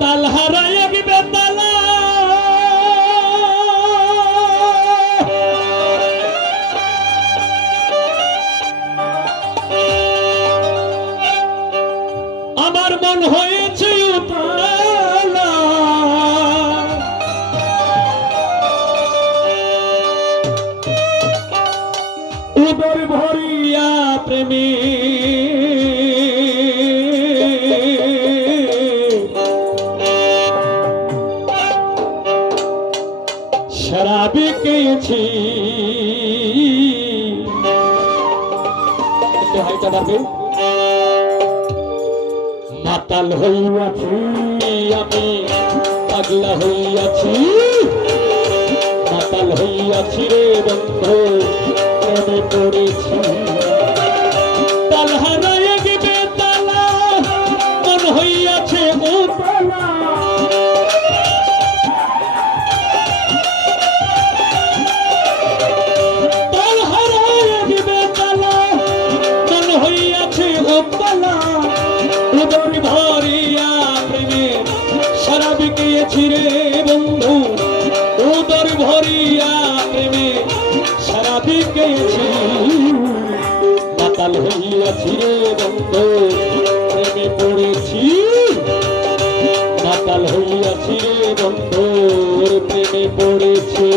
তাল হারায় বেতালা। আমার মন হয়েছে উতালা। উদর ভরিয়া প্রেমী। কেছি একটু হাইটা পারবে মাতাল হইয়াছি আমি, পাগলা হইয়াছি। মাতাল হইয়াছি রে বন্ধু, প্রেমে পড়েছি। বিকিয়েছি রে বন্ধু, উদর ভরিয়া প্রেমে সারা বিকিয়েছি মাতাল হইয়াছি রে বন্ধু, প্রেমে পড়েছি। মাতাল হইয়াছি রে বন্ধু, প্রেমে পড়েছি।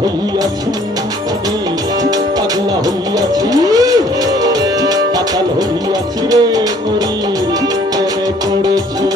হইয়াছি আমি পাগলা হইয়াছি। পাতাল হইয়াছি রে মরি প্রেমে পড়েছি।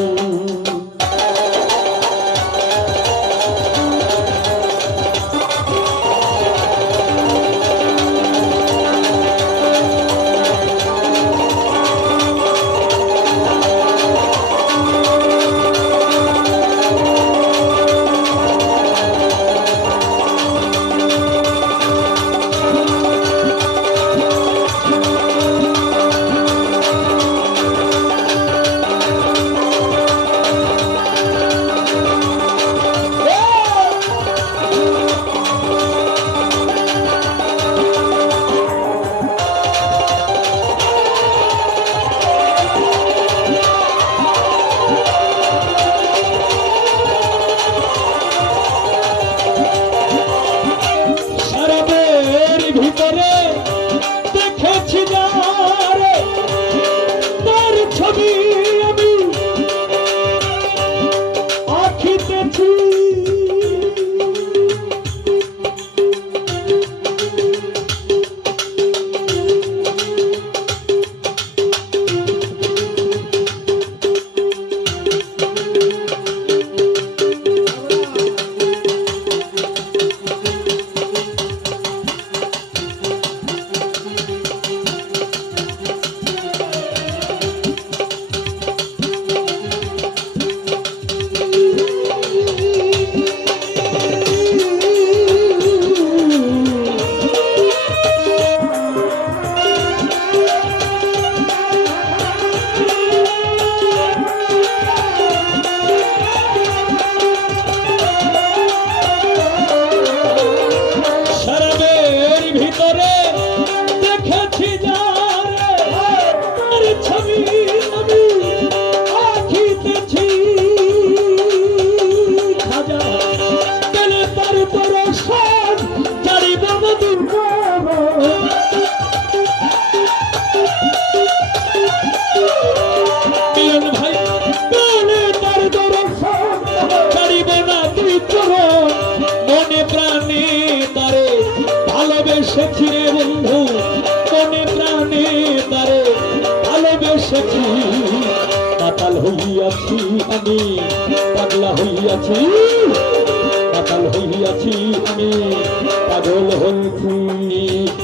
ভালোবেসেছি পাতাল হইয়াছি আমি পাগলা হইয়াছি। পাতাল হইয়াছি আমি পাগল হইছি।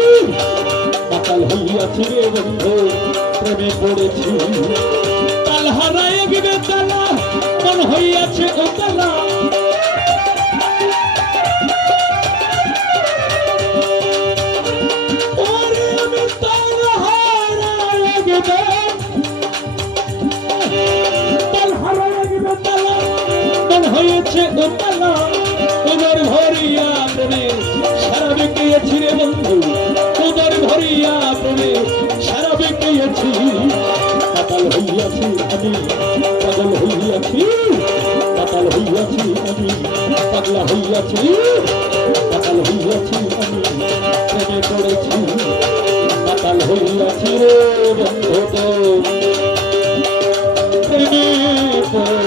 মাতাল হইয়াছি রে বন্ধু প্রেমে পড়েছি। তাল হারায় গিয়ে তালা, মন হইয়াছে ও তালা হয়েছে ও তোমার বন্ধু। তোমার ভরিয়া প্রেমে সারা বিকিয়েছি পাতাল হইয়াছি আমি পাগল হইয়াছি পাতাল হইয়াছি আমি, পাগলা হইয়াছি পাতাল হইয়াছি আমি, প্রেমে পড়েছি পাতাল হইয়াছি রে বন্ধু তো। প্রেমে পড়েছি।